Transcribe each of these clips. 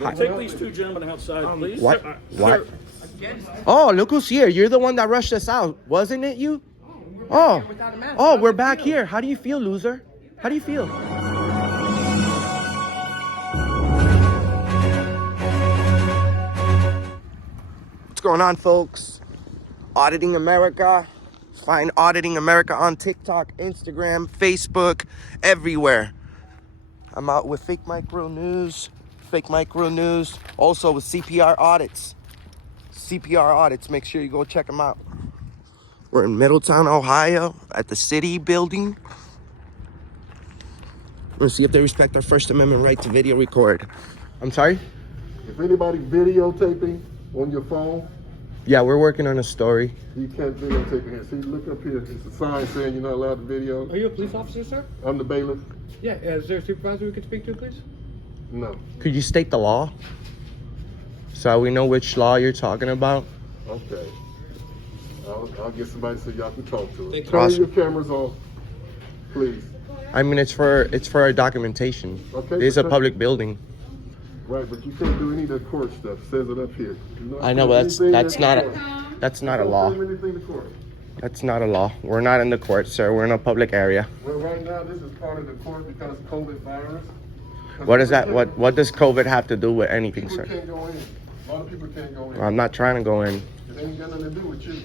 Take these two gentlemen outside, please. What? What? Oh, look who's here. You're the one that rushed us out. Wasn't it you? Oh. Oh, we're back here. How do you feel, loser? How do you feel? What's going on, folks? Auditing America. Find Auditing America on TikTok, Instagram, Facebook, everywhere. I'm out with Fake Micro News, also with CPR Audits. Make sure you go check them out. We're in Middletown, Ohio, at the city building. We're gonna see if they respect our First Amendment right to video record. I'm sorry? If anybody videotaping on your phone, yeah, we're working on a story. you can't videotape it here. See, look up here. It's a sign saying you're not allowed to video. Are you a police officer, sir? I'm the bailiff. Yeah, is there a supervisor we could speak to, please? No. Could you state the law? So we know which law you're talking about. Okay. I'll get somebody so y'all can talk to it. Thank Turn you. your cameras off, please. I mean, it's for our documentation. Okay, It's a but- public building. Right, but you can't do any of the court stuff. Says it up here. Do not I know, do but anything that's not court. that's not a Don't law. claim anything to court. That's not a law. We're not in the court, sir. We're in a public area. Well, right now this is part of the court because COVID virus. What is that? What does COVID have to do with anything, People sir? can't go in. A lot of people can't go in. I'm not trying to go in, It ain't got nothing to do with you.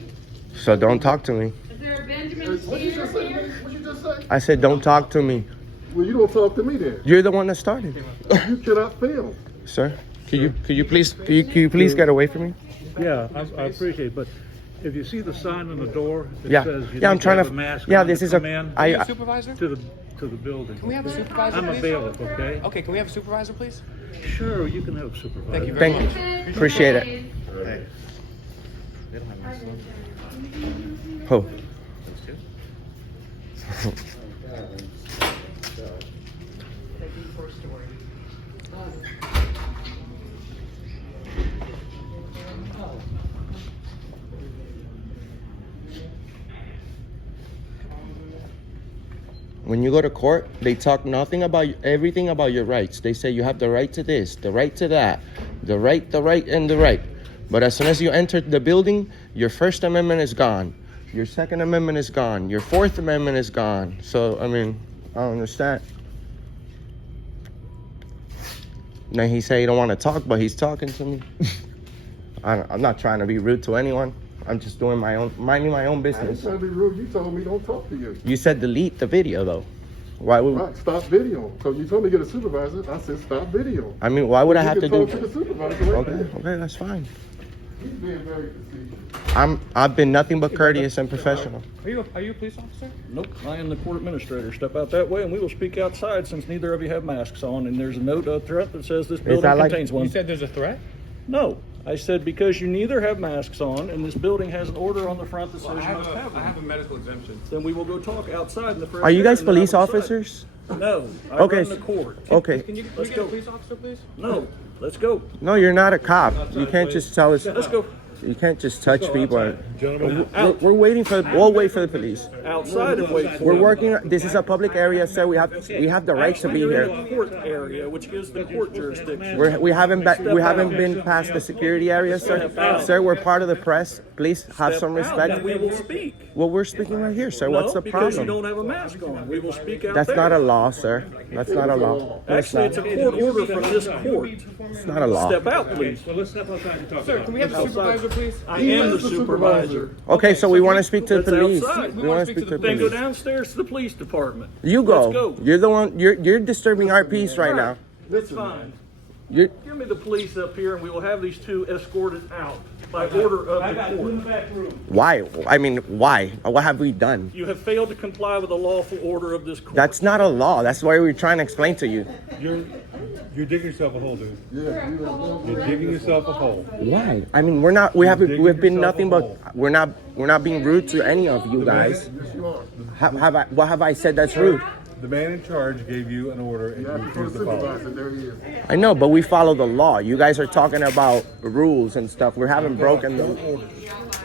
so don't talk to me. Is there a Benjamin What you just Steer say? here? What you just say? I said don't talk to me. Well, you don't talk to me then. You're the one that started, You cannot film. sir. Could you please get away from me? Yeah, I appreciate it, but if you see the sign on the door that Yeah, says you yeah. I'm need to trying have to. a mask Yeah, on this to is a. come in Are you a I supervisor? to the building. Can we have a supervisor, I'm a please? bailiff, okay? Okay, can we have a supervisor, please? Sure, you can have a supervisor. Thank you very thank much. you. Appreciate it. Hey. They don't have masks on. Oh. Those two? When you go to court, they talk everything about your rights. They say you have the right to this, the right to that, the right, and the right. But as soon as you enter the building, your First Amendment is gone. Your Second Amendment is gone. Your Fourth Amendment is gone. So, I mean, I don't understand. Now he say he don't want to talk, but he's talking to me. I'm not trying to be rude to anyone. I'm just doing minding my own I ain't business. trying to be rude. You told me don't talk to you. You said delete the video though. Why would? Right, stop video. So you told me to get a supervisor. I said stop video. I mean, why would I You have to can do? talk to the supervisor right there. Okay, that's fine. He's being very facetious. I've been nothing but courteous and professional. Are you a police officer? Nope, I am the court administrator. Step out that way and we will speak outside since neither of you have masks on and there's a note up threat that says this building that like- contains You one. said there's a threat? No, I said because you neither have masks on and this building has an order on the front that says you must have I have one. a medical exemption. Then we will go talk outside in the fresh Are you air guys and not police outside. officers? No, I Okay. run the court. Okay. Can you Let's get a go. police officer, please? No, let's go. No, you're not a cop. You can't just tell us. Let's go. You can't just touch people. Gentlemen, We're waiting for. We'll wait for the police. outside and wait for We're them. working. This is a public area, sir. We have the right to be You're in here. the court area, which gives the court jurisdiction. We haven't been past the security area, sir. Sir, we're part of the press. Please have some Step out and we respect. will speak. Well, we're speaking right here, sir. What's the Because you problem? don't have a mask on. We will speak out That's there. not a law, sir. That's not a law. Actually, it's a court order from this court. It's not a law. Step out, please. Well, let's step outside and talk. Sir, can we have a supervisor, please? I am the supervisor. Okay, so we want to speak to the That's police. outside. We want to speak to the Then go police. downstairs to the police department. You Let's go. go. You're the one. You're disturbing our peace right now. That's fine. You're, Give me the police up here and we will have these two escorted out by order of the court. why? I mean, why? What have we done? You have failed to comply with the lawful order of this court. That's not a law. That's why we're trying to explain to you. You're digging yourself a hole, dude. Yeah, You're digging yourself a hole. Why? I mean, we're not. We've been yourself nothing a but. hole. We're not being rude to any of you guys. yes you are. What have I said that's rude? The man in charge gave you an order and You you have to go to refused to follow. supervisor. There he is. I know, but we follow the law. You guys are talking about rules and stuff. We haven't broken them.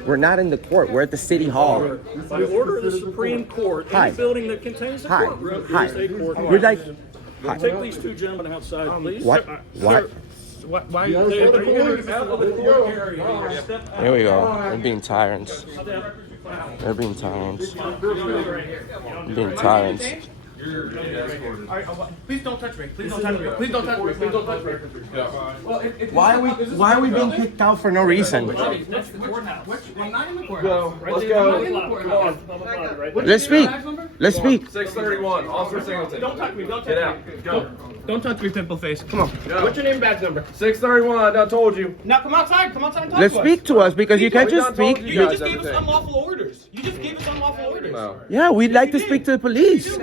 We're not in the court. We're at the city hall. By order of the Supreme Court, Hi. any building that contains a Hi. courtroom Hi. is a courtroom. You're like. Hi. Take these two gentlemen outside, please. What? What? Why? Yeah, Are you it's gonna recorded. out of the court area? Here we go. They're being tyrants. They're being tyrants. Being tyrants. Please don't touch me. Please don't touch me. Please don't touch me. Please don't touch me. Why are we being kicked out for no reason? That's the courthouse. I'm not in the courthouse. Go. Let's go. Let's speak. Let's speak. 631, Officer Singleton. Don't touch me. Don't touch Get me. out. Go. Don't touch me, pimple face. Come on. What's your name and badge number? 631, I told you. Now come outside. Come outside and talk Let's to us. speak to us because you can't just speak. You guys just gave us everything. unlawful orders. You just gave us unlawful orders. No. Yeah, we'd like to speak to the police.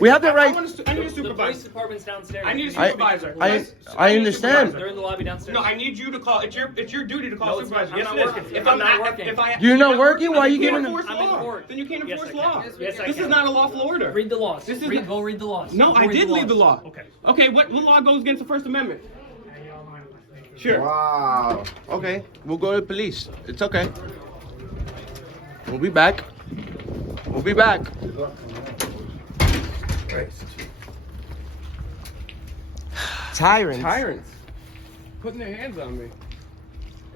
We have the right. I need a The police supervisor. department's downstairs. I need a supervisor. I understand. They're in the lobby downstairs. No, I need you to call. It's your duty to call No, it's supervisor. not. Yes, I'm it not is. working. If I'm not working. You're not working? Why are you then giving can't enforce I'm in law. court. Then you can't Yes, enforce I law. can. Yes, I This can. is not a lawful order. Read the laws. This is Go read the laws. No, Go I did read the law. Okay. Okay, what law goes against the First Amendment? Sure. Wow. Okay, we'll go to the police. It's okay. We'll be back. We'll be back. Tyrants. Tyrants. Putting their hands on me.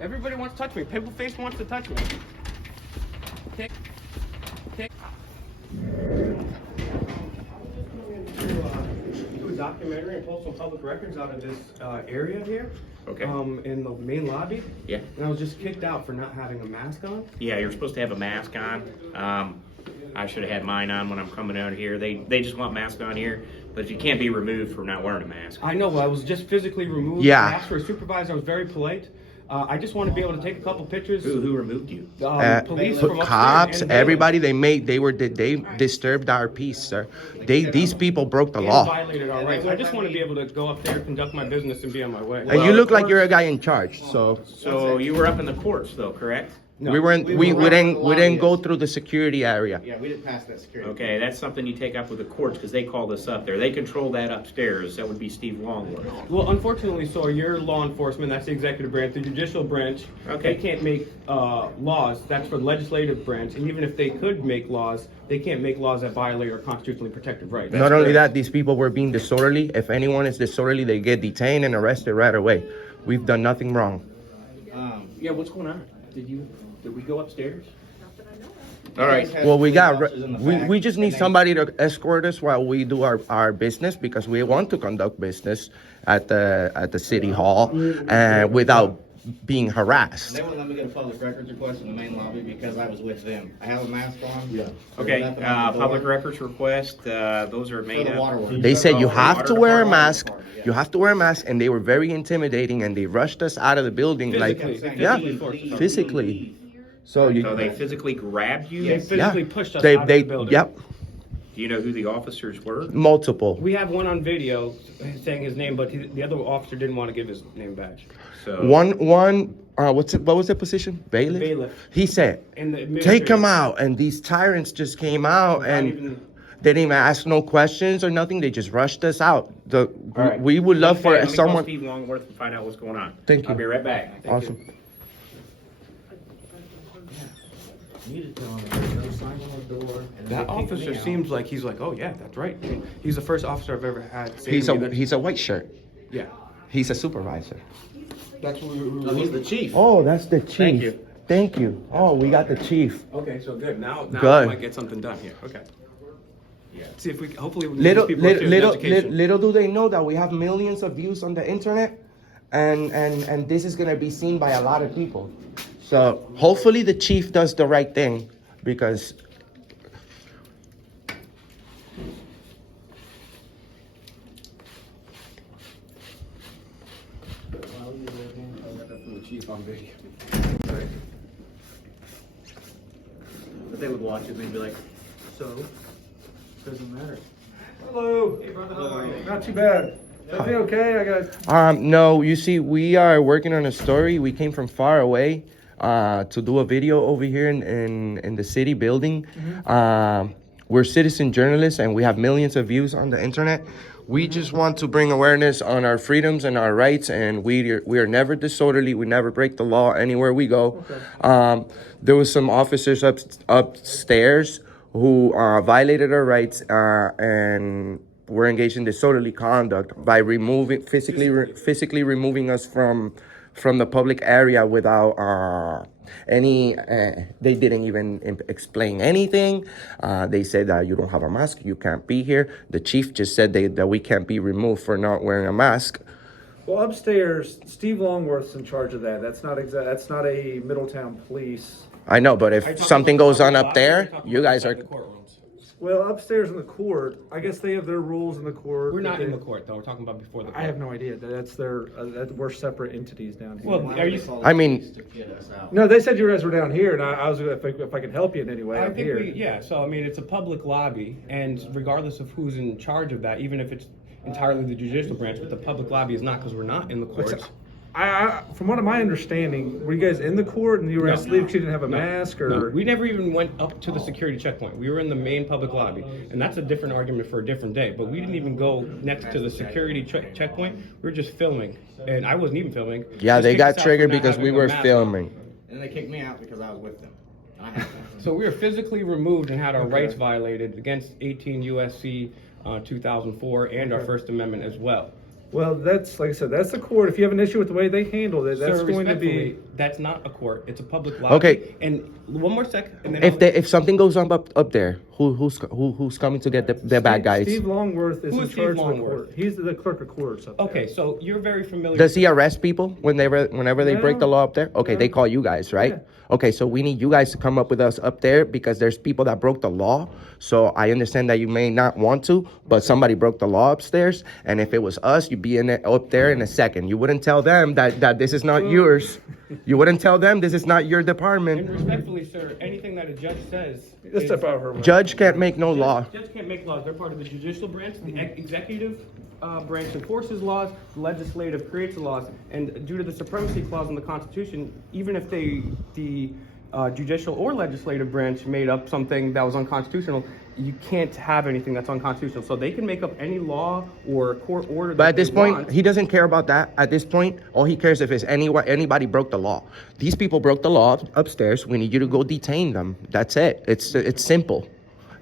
Everybody wants to touch me. Pimple face wants to touch me. Okay. Do a documentary and pull some public records out of this area here. Okay. In the main lobby. Yeah. And I was just kicked out for not having a mask on. Yeah, you're supposed to have a mask on. I should have had mine on when I'm coming out here. They just want masks on here, but you can't be removed for not wearing a mask. I know, I was just physically removed. Yeah. I asked for a supervisor. I was very polite. I just want to be able to take a couple pictures. Who removed you? Police from upstairs Cops, and everybody. They disturbed our peace, sir. These people broke the and law. violated our rights. I just want to be able to go up there, conduct my business, and be on my way. And you look like you're a guy in charge. So So you were up in the courts, though, correct? No. we didn't go through the security area. Yeah, we didn't pass that security. Okay, that's something you take up with the courts because they called us up there. They control that upstairs. That would be Steve Longworth. Well, unfortunately, so you're law enforcement. That's the executive branch. The judicial branch, Okay. they can't make laws. That's for the legislative branch. And even if they could make laws, they can't make laws that violate our constitutionally protected rights. Not only that, these people were being disorderly. If anyone is disorderly, they get detained and arrested right away. We've done nothing wrong. Yeah, what's going on? Did we go upstairs? All right. Well, we just need somebody to escort us while we do our business because we want to conduct business at the city hall and without being harassed. They wouldn't let me get a public records request in the main lobby because I was with them. I have a mask on. Yeah. Okay, public records request, those are made For the up. waterworks. They said you Oh, have water to wear a department. mask. You have to wear a mask, and they were very intimidating, and they rushed us out of the building. Physically. So So they physically grabbed you? They physically pushed us they out of the building. yep, Do you know who the officers were? multiple. We have one on video saying his name, but the other officer didn't want to give his name badge. So One what was the position? Bailiff. Bailiff. He said, And the "Take him administrator- out," and these tyrants just came out and. even- They didn't even ask no questions or nothing. They just rushed us out. right. We would love for Okay, let me call someone. Steve Longworth and find out what's going on. Thank you. I'll be right back. Awesome. That officer seems like he's like, oh yeah, that's right. I mean, he's the first officer I've ever had. Say He's to me that- a white shirt. yeah. He's a supervisor. That's what we No, he's the chief. Oh, that's the chief. Thank you. Thank you. Oh, we got the chief. Okay, so good. Now Good. we might get something done here. Okay. Yeah. See if we hopefully we can Little, get these little, people little, upstairs in education. little do they know that we have millions of views on the internet, and this is gonna be seen by a lot of people. So hopefully the chief does the right thing because. But they would watch it and they'd be like, so? Doesn't matter. Hello. Hey, brother. How are you? Not too bad. Everything okay? I got. No, you see, we are working on a story. We came from far away to do a video over here in the city building. We're citizen journalists and we have millions of views on the internet. We just want to bring awareness on our freedoms and our rights, and we are never disorderly. We never break the law anywhere we go. There was some officers upstairs who violated our rights, and we're engaged in disorderly conduct by physically removing us from the public area without any. They didn't even explain anything. They said that you don't have a mask, you can't be here. The chief just said that we can't be removed for not wearing a mask. Well, upstairs, Steve Longworth's in charge of that. That's not a Middletown police. I know, but if something goes on up there, you guys are. Well, upstairs in the court, I guess they have their rules in the court. We're not in the court, though. We're talking about before the court. I have no idea. That's their. We're separate entities down here. Well, are you? I mean, No, they said you guys were down here, and I was if I could help you in any way. I I'm think here. yeah. So I mean, it's a public lobby, and regardless of who's in charge of that, even if it's entirely the judicial branch, but the public lobby is not because we're not in the courts. From what my understanding, were you guys in the court and you were asked to leave because you didn't have a mask, or? No, we never even went up to the security checkpoint. We were in the main public lobby, and that's a different argument for a different day. But we didn't even go next to the security checkpoint. We were just filming, and I wasn't even filming. yeah, Just they kicked got us out triggered for not because we having a were mask on. filming. And they kicked me out because I was with them. I had to. So we were physically removed and had our rights violated against 18 USC 2004 and our First Amendment as well. Well, that's like I said. That's the court. If you have an issue with the way they handled it, that's Sir, going to be. respectfully, that's not a court. It's a public lobby. Okay. And one more sec, and then If something goes on up there, who's coming to get the bad guys? Steve Longworth is Who in is Steve charge of the Longworth? court. He's the clerk of courts up there. Okay, so you're very familiar. Does he arrest people whenever they break the law up there? Okay, they call you guys, right? Yeah. Okay, so we need you guys to come up with us up there because there's people that broke the law. So I understand that you may not want to, but somebody broke the law upstairs. And if it was us, you'd be up there in a second. You wouldn't tell them that this is not yours. You wouldn't tell them this is not your And department. respectfully, sir, anything that a judge says. Let's is- step out of her way. Judge can't make no law. Judge can't make laws. They're part of the judicial branch. The executive branch enforces laws. The legislative creates the laws. And due to the supremacy clause in the Constitution, even if the judicial or legislative branch made up something that was unconstitutional, you can't have anything that's unconstitutional. So they can make up any law or court order. But at this point, want. he doesn't care about that. At this point, all he cares if it's anybody broke the law. These people broke the law upstairs. We need you to go detain them. That's it. It's simple.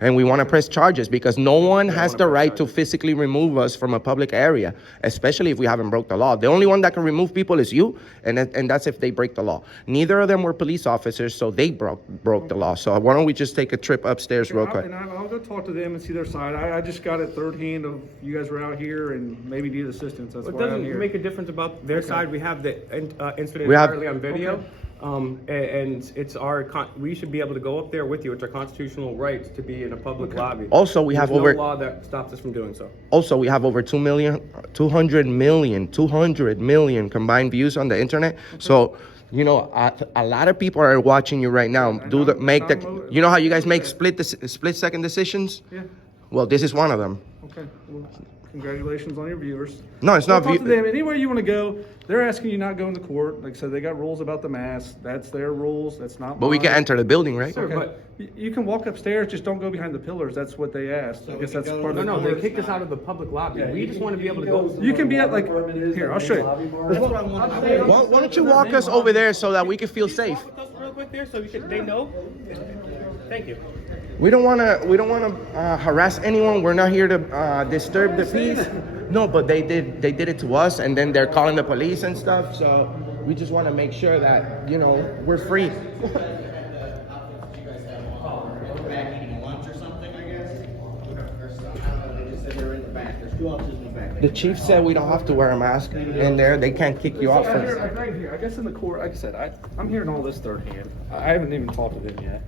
And we want to press charges because no one has the right to physically remove us from a public area, especially if we haven't broke the law. The only one that can remove people is you, and that's if they break the law. Neither of them were police officers, so they broke the law. So why don't we just take a trip upstairs real quick? And I'll go talk to them and see their side. I just got it third hand of you guys were out here and maybe need assistance. That's It why I'm doesn't here. make a difference about their side. We have the incident We have- entirely on video. And it's we should be able to go up there with you. It's our constitutional right to be in a public lobby. Also, we have There's over- no law that stops us from doing so. Also, we have over 200 million combined views on the internet. So, you know, a lot of people are watching you right now. You know how you guys make split second decisions? Yeah. Well, this is one of them. Okay. Well, congratulations on your viewers. No, it's Go not. talk to them. Anywhere you want to go, they're asking you not go in the court. Like I said, they got rules about the mask. That's their rules. That's not. But we mine. can enter the building, right? Sir, Okay. but You can walk upstairs. Just don't go behind the pillars. That's what they asked. I guess that's can go part of no, the they court. kicked us out of the public lobby. We just want to be able to go. You can be at like here. I'll show you. Why don't you walk us over there so that we can feel safe? Walk with us real quick there so they know. Thank you. We don't want to harass anyone. We're not here to disturb the peace. No, but they did it to us, and then they're calling the police and stuff. So we just want to make sure that we're free. Back eating lunch or something, I guess. They just said they were in the back. There's two officers in the back. The chief said we don't have to wear a mask in there. They can't kick you out first. Right here. I guess in the court, like I said, I'm hearing all this third hand. I haven't even talked to them yet.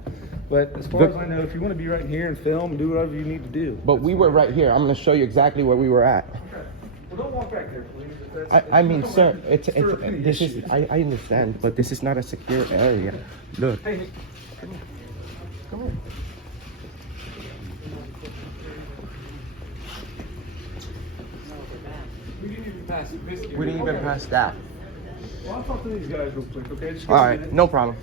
But as far as I know, if you want to be right here and film and do whatever you need to do. But we were right here. I'm going to show you exactly where we were at. Well, don't walk back there, please. If that's- I mean, sir, it's Sir, any this is issues. I understand, but this is not a secure area. Look. Hey, come on. We didn't even pass this here. We didn't even pass that. Well, I'll talk to these guys real quick, okay? Just give All me a right, minute. no problem.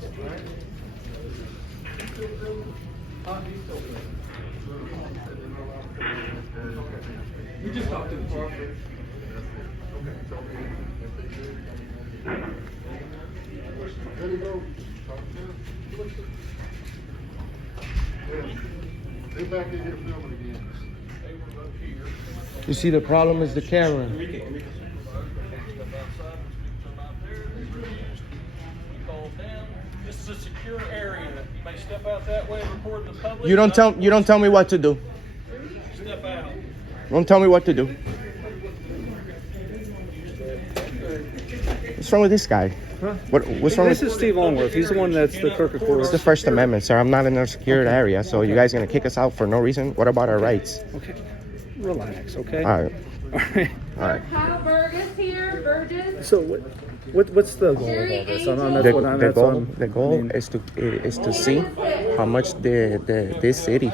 We just talked to the chief. There you go. They back in here filming again. They were up here. You see, the problem is the camera. This is a secure area. You may step out that way and report to the public. You don't tell me what to do. Step out. Don't tell me what to do. What's wrong with this guy? What's wrong This with is Steve Longworth. He's the one that's the clerk of court. It's the First Amendment, sir. I'm not in a secured area, so you guys gonna kick us out for no reason? What about our rights? Okay, relax, okay? All right. All right. All right. Kyle Burgess here, Burgess. So what's the goal of all this? The goal is to see how much this city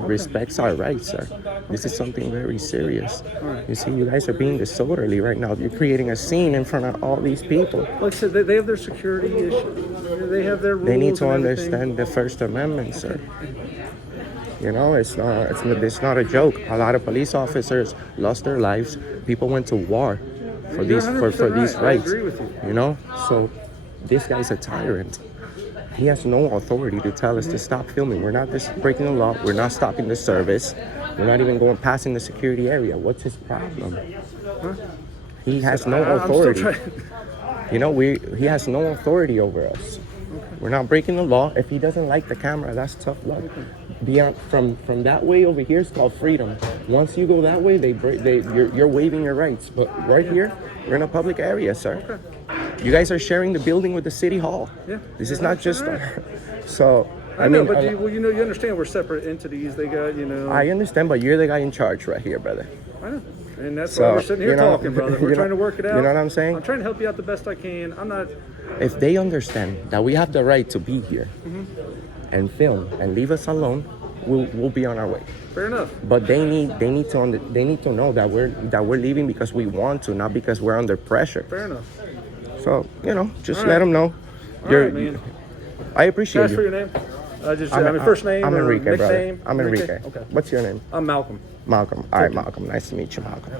respects our rights, sir. This is something very serious. You see, you guys are being disorderly right now. You're creating a scene in front of all these people. Like I said, they have their security issues. They have their rules. They need to and everything. understand the First Amendment, sir. You know, it's not a joke. A lot of police officers lost their lives. People went to war for these rights. I agree with you. You know, so this guy's a tyrant. He has no authority to tell us to stop filming. We're not just breaking the law. We're not stopping the service. We're not even going passing the security area. What's his problem? He has no authority. You know, he has no authority over us. We're not breaking the law. If he doesn't like the camera, that's tough luck. Beyond from that way over here is called freedom. Once you go that way, you're waiving your rights. But right here, we're in a public area, sir. You guys are sharing the building with the city hall. Yeah. This is not just so. I know, but you understand we're separate entities. They got, I understand, but you're the guy in charge right here, brother. I know. And that's why we're sitting here talking, brother. We're trying to work it out. You know what I'm saying? I'm trying to help you out the best I can. I'm not. If they understand that we have the right to be here and film and leave us alone, we'll be on our way. Fair enough. But they need to know that we're leaving because we want to, not because we're under pressure. Fair enough. So just let them know. All right, man. I appreciate Ask you. for your name. First name. I'm or Enrique, brother. nickname? I'm Enrique. Okay. What's your name? I'm Malcolm. Malcolm. All right, Malcolm. Nice to meet you, Malcolm.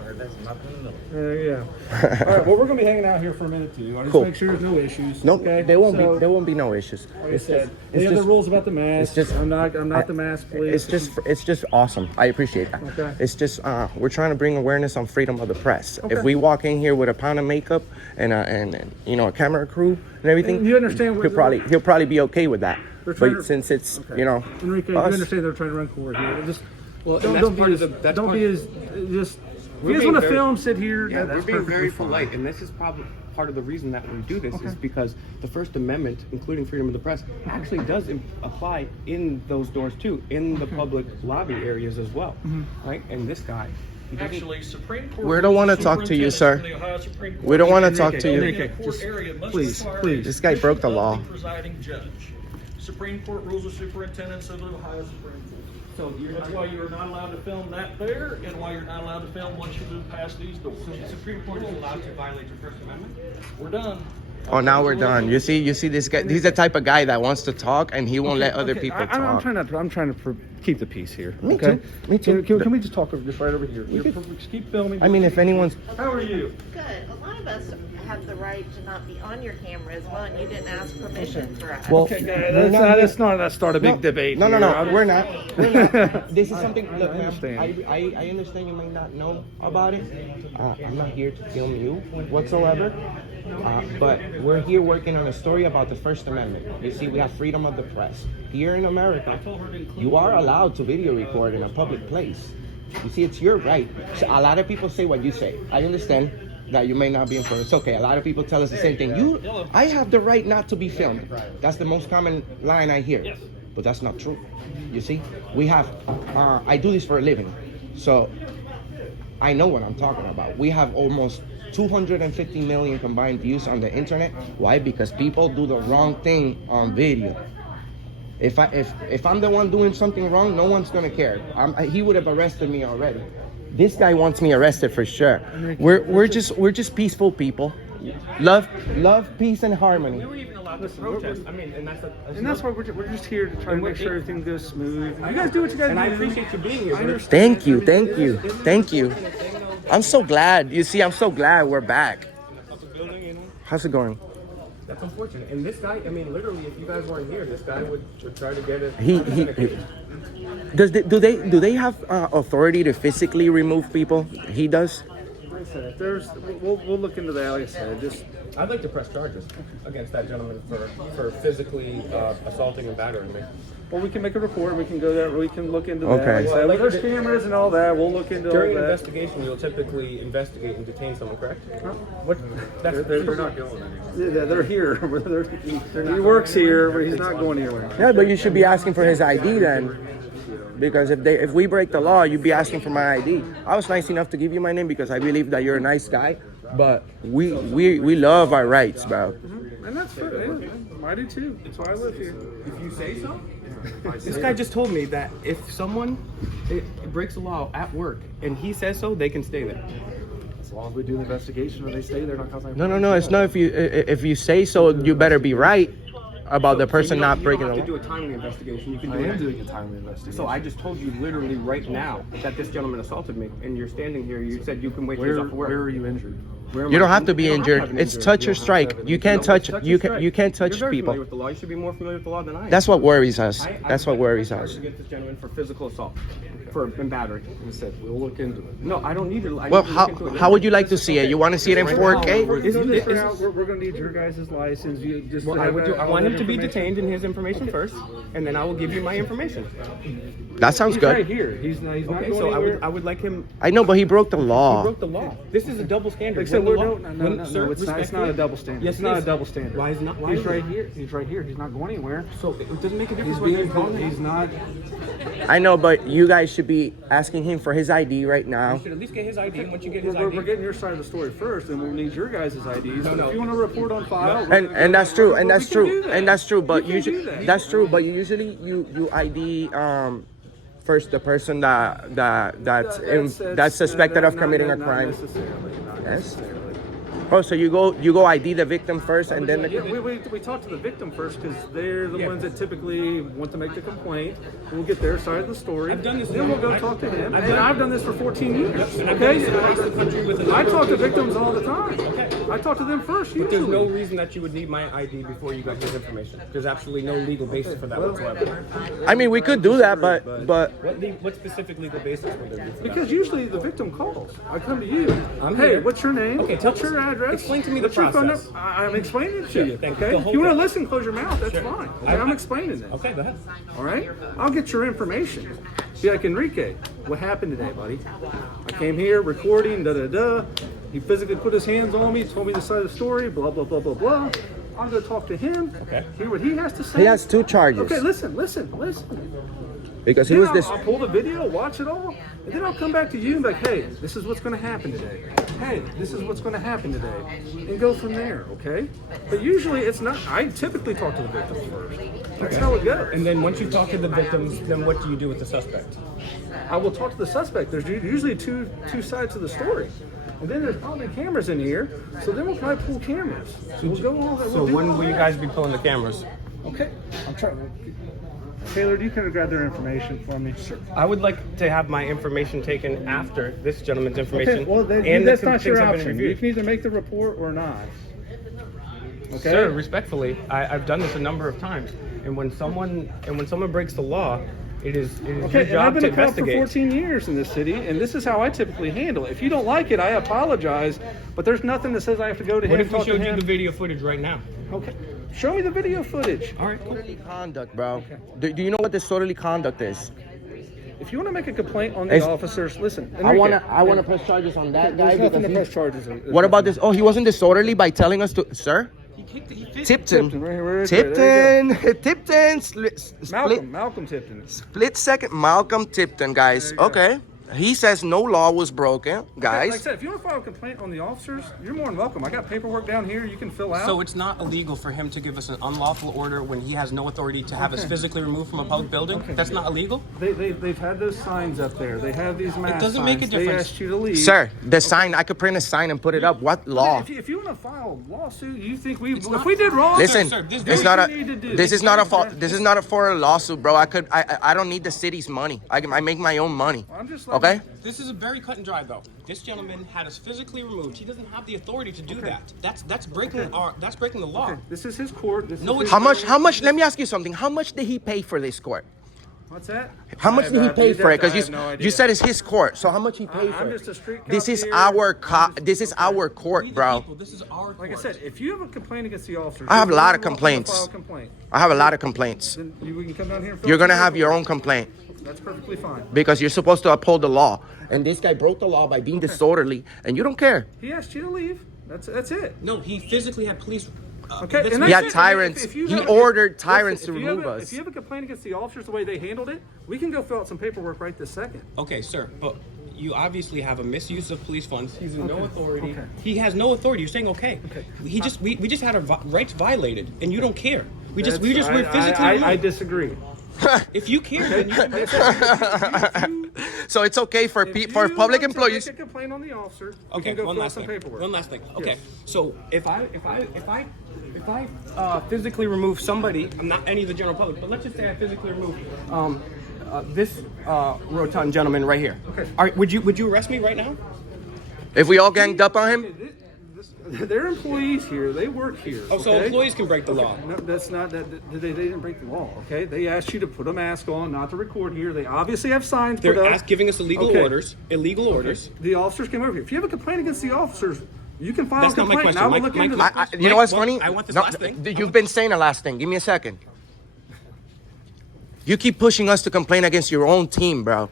Yeah. All right. Well, we're gonna be hanging out here for a minute too. I just Cool. make sure there's no issues. Nope. Okay? There won't be no issues. Like I said, they have the rules about the mask. I'm not the mask police. It's just awesome. I appreciate that. Okay. It's just we're trying to bring awareness on freedom of the press. Okay. If we walk in here with a pound of makeup and a camera crew and everything, And you understand he'll probably be okay with that. But since it's Enrique, you understand they're trying to run court here. Just don't be as just. If you guys want to film, sit here. Yeah, that's we're being very perfectly fine. polite, and this is probably part of the reason that we do this is because the First Amendment, including freedom of the press, actually does apply in those doors too, in the public lobby areas as well, right? And this guy, Actually, Supreme Court. We don't want to talk to you, sir. We don't want to talk to you. Enrique, just please. This guy broke the law. Presiding judge. Supreme Court rules of superintendents of the Ohio Supreme Court. so That's why you are not allowed to film that there, and why you're not allowed to film once you move past these doors. the Supreme Court is allowed to violate your First Amendment? We're done. Oh, now we're done. You see this guy. He's the type of guy that wants to talk, and he won't let other people talk. I'm trying to keep the peace here. Me okay? too. Me too. Can we just talk just right over here? Just keep filming. I mean, if anyone's How are you? Good. A lot of us have the right to not be on your camera as well, and you didn't ask permission for us. well, Let's not start a big debate. No, here. we're not. This is something. Look, I ma'am, understand. I understand you may not know about it. I'm not here to film you whatsoever. But we're here working on a story about the First Amendment. You see, we have freedom of the press. Here in America, you are allowed to video record in a public place. You see, it's your right. So a lot of people say what you say. I understand that you may not be informed. It's okay. A lot of people tell us the same thing. I have the right not to be filmed. That's the most common line I hear. But that's not true. You see, I do this for a living. So I know what I'm talking about. We have almost 250 million combined views on the internet. Why? Because people do the wrong thing on video. If I'm the one doing something wrong, no one's gonna care. He would have arrested me already. This guy wants me arrested for sure. We're just peaceful people. Love, peace, and harmony. We were even allowed to protest. I mean, and that's why we're just here to try to make sure everything goes smooth. You guys do what you guys do. and I appreciate you being here. but Thank you. I'm so glad. You see, I'm so glad we're back. How's it going? That's unfortunate. And this guy, I mean, literally, if you guys weren't here, this guy would try to get it. Do they have authority to physically remove people? He does. Like I said, if there's, we'll look into that. Like I said, just I'd like to press charges against that gentleman for physically assaulting and battering me. well, we can make a report. We can go there. We can look into Okay. that. Like I said, Well, there's like- cameras and all that. We'll look into During all an that. investigation, you'll typically investigate and detain someone, correct? What? That's They're not going anywhere. Yeah, they're here. He works here, but he's not going anywhere. Yeah, but you should be asking for his ID then. Because if we break the law, you'd be asking for my ID. I was nice enough to give you my name because I believe that you're a nice guy. But we love our rights, bro. And that's fair. Yeah, I do too. That's why I live here. If you say so. This guy just told me that if someone breaks the law at work and he says so, they can stay there. As long as we do the investigation and they stay there, not causing. No. It's not if you say so, you better be right about the person you not don't breaking the have to law. do a timely investigation. You can I do am it. doing a timely investigation. So I just told you literally right now that this gentleman assaulted me, and you're standing here. You said you can wait till he's off work. Where are you injured? Where am You I? don't have to be You don't have to injured. have an It's injury. touch or You don't have to strike. have an You injury. can't No, touch. it's touch You and can. strike. You can't touch You're very people. familiar with the law. You should be more familiar with the law than I am. That's what worries us. I That's what worries us. Against this gentleman for physical assault, for battery. I said we'll look into it. No, I don't need to. Well, how would you like to see it? You want to see it in 4K? We're Is- going is- to need your guys' license. You just. Well, I want him to be detained in his information first, and then I will give you my information. That sounds He's right good. here. He's not Okay, going so anywhere. I would like him. I know, but he broke the He law. broke the law. This is a double standard. Like I said, When the we're, law- no, when- sir, it's not a respectfully- double standard. Yes, It's it not is. a double standard. Why is it not? Why He's is it? right here. He's right here. He's not going anywhere. So it doesn't make a difference. He's whether being. he's wrong or He's not. not. I know, but you guys should be asking him for his ID right now. You should at least get his ID. And once you get his We're ID, getting your side of the story first, and we'll need your guys' IDs. No. If you want to report on file, And that's true, and that's we can do true, that. and that's true. But We can usually, do that. that's true. But usually, you ID first the person that's suspected of committing a crime. Yes. Oh, so you go ID the victim first, and then Yeah, we talk to the victim first because they're the ones that typically want to make the complaint. We'll get their side of the story. I've done this. Then we'll go talk to him. And I've done this for 14 years. And I've done Okay? this across the country with a I number talk of to people. victims all the time. I talk to them first But there's no usually. reason that you would need my ID before you got his information. There's absolutely no legal basis for that whatsoever. I mean, we could do that, but What specific legal basis would there be for that? Because usually the victim calls. I come to you. I'm Hey, here. what's your name? Okay, What's your address? explain to me the What's your phone process. number? I'm explaining it to you. Thank you. Okay? The If whole you want to thing. listen, close your mouth. That's fine. Okay, I'm explaining this. Okay, go ahead. All right? I'll get your information. Be like, Enrique, what happened today, buddy? I came here recording, da-da-da. He physically put his hands on me, told me the side of the story, blah, blah, blah, blah, blah. I'm going to talk to him, hear what he has to say. he has 2 charges Okay, listen. because he Then was this. I'll pull the video, watch it all, and then I'll come back to you and be like, hey, this is what's going to happen today. Hey, this is what's going to happen today. And go from there, okay? But usually it's not, I typically talk to the victims first. That's how it goes. And then once you talk to the victims, then what do you do with the suspect? I will talk to the suspect. There's usually two sides to the story. And then there's probably cameras in here, so then we'll probably pull cameras. So we'll go all that. So when will you guys be pulling the cameras? Okay, I'm trying. Taylor, do you kind of grab their information for me? Sure. I would like to have my information taken after this gentleman's information. Okay, well, and that's the not your things have been option. You reviewed. can either make the report or not. Okay. Sir, respectfully, I've done this a number of times, and when someone breaks the law, it is your Okay, and I've job been to a cop for investigate. 14 years in this city, and this is how I typically handle it. If you don't like it, I apologize, but there's nothing that says I have to go to him. What if we talk to showed you him. the video footage right now? Okay, show me the video footage. All right, cool. Disorderly conduct, bro. Do you know what disorderly conduct is? If you want to make a complaint on the It's- officers, listen. I Enrique, wanna press charges on that guy. There's nothing to because press charges on. What about this? Oh, he wasn't disorderly by telling us to, sir. Tipton. Tipton, right here, there you Tipton. Tipton. Split. Malcolm Tipton. Split second. Malcolm Tipton, guys. Okay. He says no law was broken, Like I guys. said, if you want to file a complaint on the officers, you're more than welcome. I got paperwork down here you can fill out. So it's not illegal for him to give us an unlawful order when he has no authority to have us physically removed from a public building? That's not illegal? They've had those signs up there. They have these mask doesn't make a signs. They difference. asked you to leave. Sir, the sign. I could print a sign and put it up. What law? If you want to file a lawsuit, you think if we did wrong? Listen, sir, this it's is not what a. you need to do. This is not a fault. This is not a for a lawsuit, bro. I don't need the city's money. I make my own money. I'm just letting okay? This is a very cut and dry, though. This gentleman had us physically removed. He doesn't have the authority to do that. That's breaking the law. Okay, this is his court. No, it's How much, let me ask you something. How much did he pay for this court? What's that? How much did he pay for it? I Because have no idea. you said it's his court. So how much he paid for I'm it? just a street This cop is here. this is our court, bro. This is our Like I court. said, if you have a complaint against the officers, I have a you're lot of welcome to complaints. file a complaint. I have a lot of complaints. Then we can come down here and fill You're out gonna some have your paperwork. own complaint That's perfectly fine. because you're supposed to uphold the law. And this guy broke the law by being disorderly, and you don't care. He asked you to leave. That's it. No, he physically had police. Okay, this- and He that's had it. tyrants. If you He have- ordered tyrants listen, to if you have remove a- us. If you have a complaint against the officers, the way they handled it, we can go fill out some paperwork right this second. Okay, sir, but you obviously have a misuse of police funds. He's in no authority. Okay. He has no authority. You're saying okay. We just had our rights violated, and you don't care. We're physically I removed. disagree. If you care, then you can. So it's okay for If you public want to employees. make a complaint on the officer, we Okay, can go one fill out last some thing. paperwork. One last thing. Okay, Yes. so if I physically remove somebody, not any of the general public, but let's just say I physically remove this rotund gentleman right here. Okay. All right, would you arrest me right now? If we all ganged up on him, They're employees here. They work here. Oh, so okay? employees can break the law. No, that's not that. They didn't break the law. Okay, they asked you to put a mask on, not to record here. They obviously have signs. They're put up. giving us illegal Okay. orders. Illegal orders. The officers came over here. If you have a complaint against the officers, you can file That's a not my complaint. question. I will My- look my- into my- this. you know what's Well, funny? I want this No, last thing. You've been saying the last thing. Give me a second. You keep pushing us to complain against your own team, bro.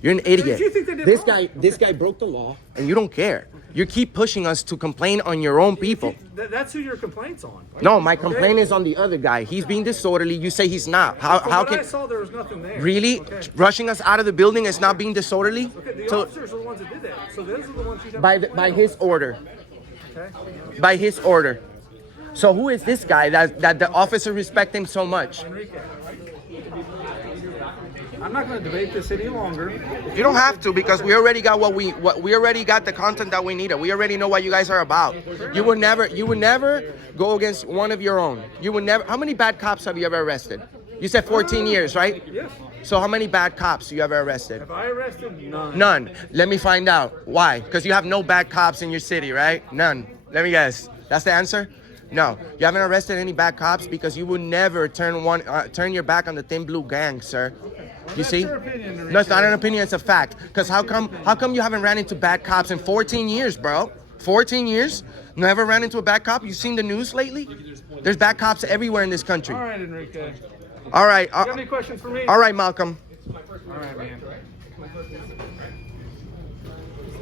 You're an idiot. you think they did This wrong. this guy broke the law, and you don't care. You keep pushing us to complain on your own people. That's who your complaint's on. No, my complaint is on the other guy. He's being disorderly. You say he's not. How From what I can saw, there was nothing there. really Okay. rushing us out of the building is not being disorderly? Okay, the So officers are the ones that did that. So those are the ones you have by to by complain his order, Okay. by his order. So who is this guy that the officer respect him so much? Enrique. I'm not going to debate this any longer. You don't have to because we already got what we already got the content that we needed. We already know what you guys are about. You would never go against one of your own. You would never. How many bad cops have you ever arrested? You said 14 years, right? Yes. So how many bad cops you ever arrested? Have I arrested? None. None. Let me find out. Why? Because you have no bad cops in your city, right? None. Let me guess. That's the answer? No. You haven't arrested any bad cops because you would never turn your back on the Thin Blue Gang, sir. You see? your opinion, Enrique. No, it's not an opinion. It's a fact. Because how come you haven't ran into bad cops in 14 years, bro? 14 years? Never ran into a bad cop? You seen the news lately? There's bad cops everywhere in this country. All right, Enrique. All right. You got any questions for me? All right, Malcolm. All right, man.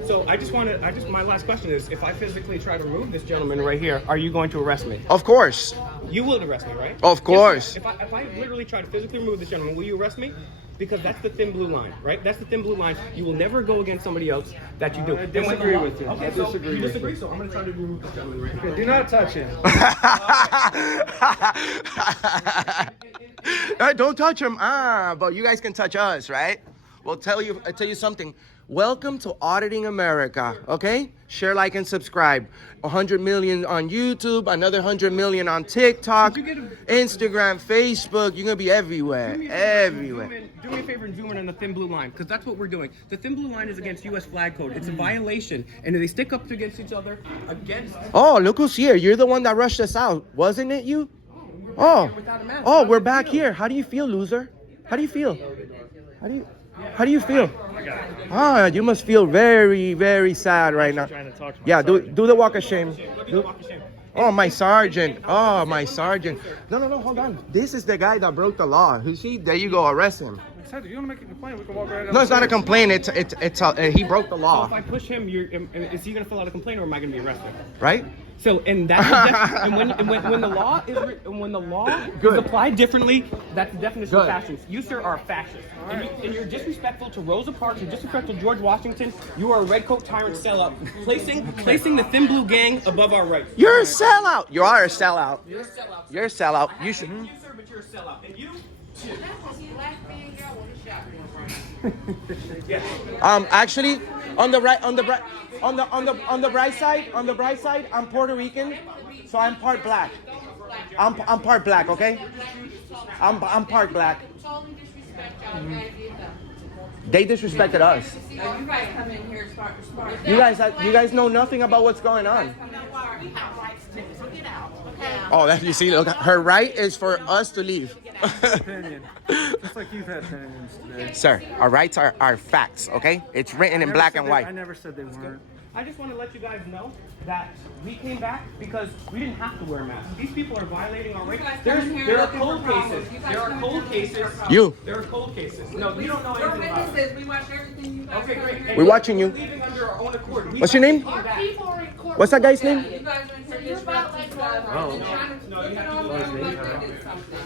So my last question is, if I physically try to remove this gentleman right here, are you going to arrest me? Of course. You will arrest me, right? Of course. Yes, if I literally try to physically remove this gentleman, will you arrest me? Because that's the thin blue line, right? That's the thin blue line. You will never go against somebody else that you do. I disagree with you. Okay, I so disagree you with disagree, you. so I'm going to try to remove this gentleman right now. Do not touch him. Don't touch him. But you guys can touch us, right? Well, I tell you something. Welcome to Auditing America, okay? Share, like, and subscribe. 100 million on YouTube, another 100 million on TikTok, Instagram, Facebook. You're gonna be everywhere, everywhere. Do me a favor and zoom in on the thin blue line, because that's what we're doing. The thin blue line is against U.S. flag code. It's a violation, and if they stick up against each other, Oh, look who's here. You're the one that rushed us out, wasn't it you? Oh, we're back here. How do you feel, loser? How do you feel? How do you feel? You must feel very, very sad right now. Yeah, do the walk of shame. Oh, my sergeant. Oh, my sergeant. No, hold on. This is the guy that broke the law. You see? There you go. Arrest him. If you want to make a complaint, we can walk right down. No, it's not a complaint. He broke the So if law, I push him, is he going to fill out a complaint, or am I going to be arrested? right? So, and that's when the law is applied differently, that's the definition of Good. fascist. You, sir, are a fascist, and you're disrespectful to Rosa Parks. You're disrespectful to George Washington. You are a redcoat tyrant sellout, placing the Thin Blue Gang above our rights. You're a sellout. You are a sellout. You're a sellout. You're a sellout. You should. You, sir, but you're a sellout, and you. Actually, on the bright side, I'm Puerto Rican, so I'm part black. I'm part black, okay? I'm part black. They disrespected us. You guys come in here smart. You guys know nothing about what's going on. We have rights too, so get out, okay? Oh, that you see, look, her right is for us to leave. Opinion. Just like you've had opinions today. Sir, our rights are facts, okay? It's written in black and I white. never said they weren't. I just want to let you guys know that we came back because we didn't have to wear masks. These people are violating our rights. There are cold cases. There are cold cases. You. There are cold cases. No, you don't know We're anything about it. witnesses. We watch everything you guys Okay, come great. here. We're watching you. We're leaving under our own accord. What's your name? Our people are in court. What's that guy's name? You guys went here disrupting each other and trying to look at all of them like they did something.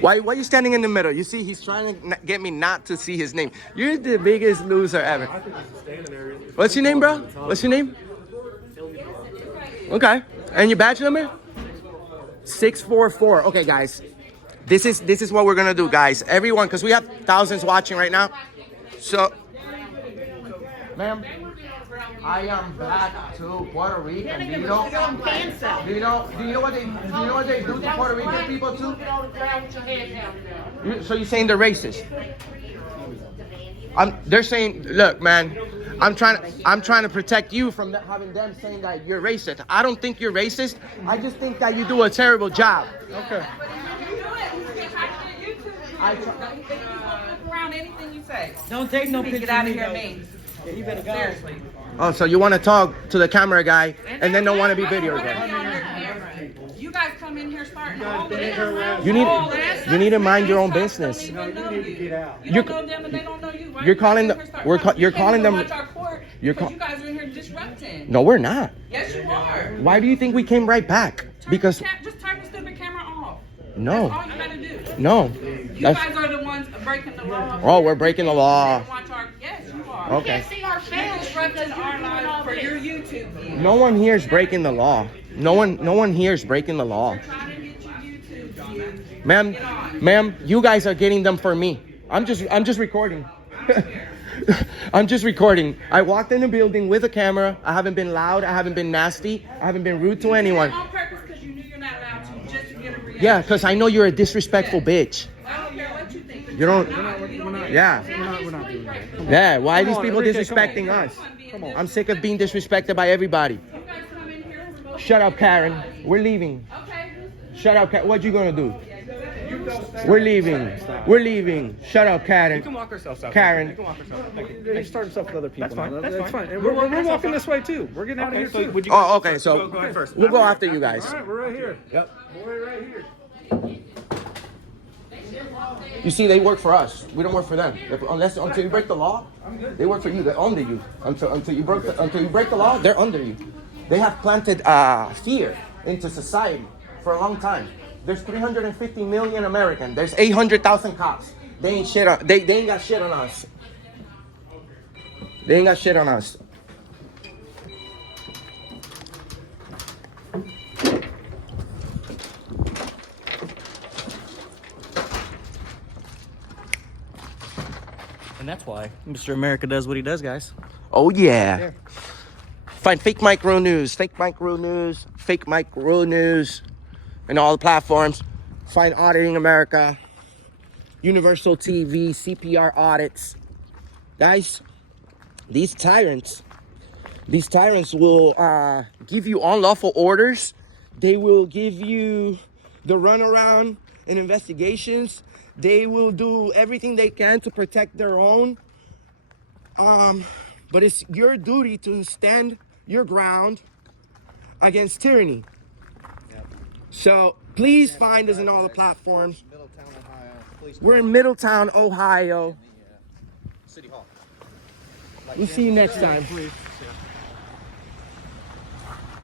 Why are you standing in the middle? You see, he's trying to get me not to see his name. You're the biggest loser ever. What's your name, bro? What's your name? Okay. And your badge number? 644. Okay, guys. This is what we're gonna do, guys. Everyone, because we have thousands watching right now. So, ma'am, I am back to Puerto Rico. Do you know what they do to Puerto Rican people too? So you're saying they're racist? They're saying, look, man, I'm trying to protect you from having them saying that you're racist. I don't think you're racist. I just think that you do a terrible job. Okay. Around anything you say. Don't take no picture. Get out of here, me. Yeah, you better go. Seriously. Oh, so you want to talk to the camera guy and then don't want to be videoed? You guys come in here starting all this. You need to mind your own business. You don't know you. You You're- don't know them and they don't know you. Why you're you calling guys the- in here start- we're ca- You you're can't calling even them- watch our court you're because ca- you guys are in here disrupting. No, we're not. Yes, you are. Why do you think we came right back? Because Just turn the stupid camera off. no, That's all you gotta do. no. You That's- guys are the ones breaking the law. Oh, we're breaking the law. Yes, you are. Okay. See our You're fails disrupting our lives for your YouTube views. No one here is breaking the law. No one here is breaking the law. Trying to get you YouTube views. Ma'am, you guys are getting them for me. I'm just recording. I'm just recording. I walked in the building with a camera. I haven't been loud. I haven't been nasty. I haven't been rude to anyone. On purpose because you knew you're not allowed to, just to get a reaction. Yeah, because I know you're a disrespectful bitch. I don't care what you think. You don't. Yeah. We're not doing that. Yeah. Why are these on, people Enrique, come on. disrespecting us? I'm sick of being disrespected by everybody. You guys come in here and promote. Shut up, Karen. We're leaving. Okay. Shut up, Karen. What you gonna do? We're leaving. We're leaving. Shut up, You Karen. can walk yourself out. Karen. You can walk yourself. Thank you. They started stuff with other people. That's fine, now. that's That's fine. fine. And we're walking this way too. We're getting out of Okay, here so too. would you Oh, okay. So go ahead first. we'll go after you guys. All right, we're right here. Yep. We're right here. You see, they work for us. We don't work for them. Until you break the law, they work for you. They're under you. Until you break the law, they're under you. They have planted fear into society for a long time. There's 350 million Americans. There's 800,000 cops. They ain't shit on. They ain't got shit on us. They ain't got shit on us. And that's why Mr. America does what he does, guys. Oh yeah. Find fake micro news, fake micro news, fake micro news, and all the platforms. Find Auditing America, Universal TV, CPR audits. Guys, these tyrants will give you unlawful orders. They will give you the runaround in investigations. They will do everything they can to protect their own. But it's your duty to stand your ground against tyranny. So please find us in all the platforms. We're in Middletown, Ohio. City Hall. We'll see you next time.